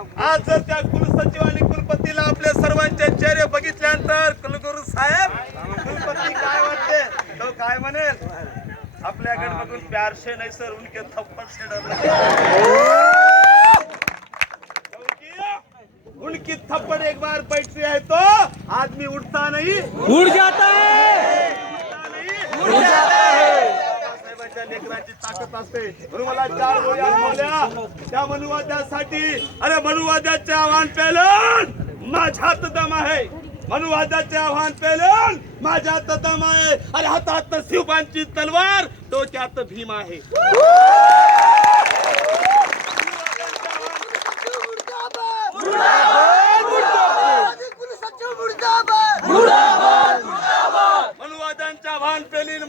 आज जर त्या कुलसचिव आणि कुलपतीला आपल्या सर्वांचे चेहरे बघितल्यानंतर कुलगुरु साहेब कुलपती काय वाटते तो काय म्हणेल? आपल्याकडे बघून प्यारशे नाही सर उनके थप्पड से डर उनकी थप्पड़ एक बार बैठती है तो आदमी उठता नहीं। उड़ जाता है उठता नहीं उठ जाता है बाबासाहेबांच्या लेकरांची ताकद असते. म्हणून मला चार गोळी आठवल्या. त्या मनुवाद्यासाठी अरे मनुवाद्याचे आव्हान पेलन माझ्यात दम आहे. मनुवाद्याचे आव्हान पेलन माझ्या दम आहे. अरे हातात शिवबांची तलवार डोक्यात भीम आहे.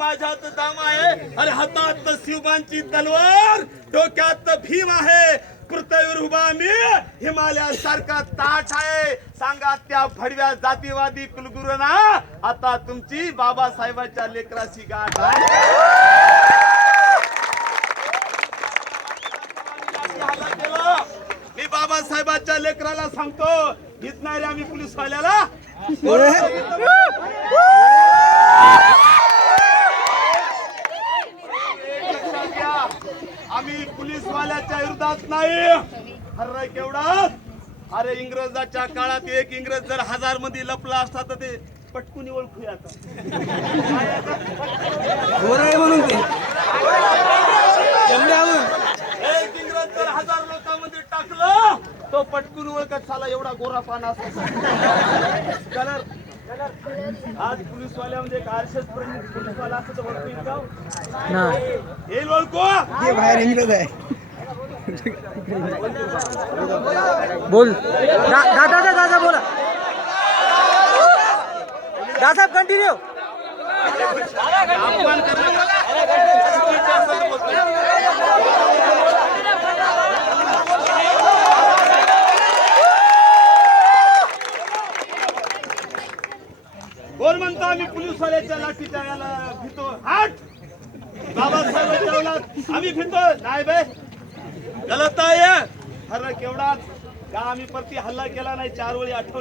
माझ्यात दाम आहे अरे हातात शिवबांची तलवार डोक्यात भीम आहे. कृतवीर उभा मी हिमालयासारखा ताठ आहे. सांगा त्या भडव्या जातीवादी कुलगुरूंना आता तुमची बाबासाहेबांच्या लेकराची गाठ आहे. मी बाबासाहेबांच्या लेकराला सांगतो हितणारे आम्ही पोलीस आम्ही पोलीस वाल्याच्या विरोधात नाही. अरे केवढा? अरे इंग्रजाच्या काळात एक इंग्रज जर हजारमध्ये लपला असता तर ते पटकून ओळखूया आता. म्हणून ते. एक इंग्रज जर हजार लोकांमध्ये टाकलं तो पटकून ओळखत साला एवढा गोरा पाना असतो. कलर आज पोलीसवाल्यामध्ये एक आरशेच पोलीसवाला असं तर ओळखू येईल का ना. येईल ओळखू बाहेर इंग्रज आहे बोल. दा- दादा दादा दादा बोला. दादा कंटिन्यू कोण म्हणतो आम्ही पोलीसवाल्याच्या लाठीच्या याला भीतो हाट! बाबासाहेबांच्या औलाद आम्ही भीतो नाही बे. गलत आहे अरे केवढा का आम्ही परती हल्ला केला नाही? चार वेळी आठवण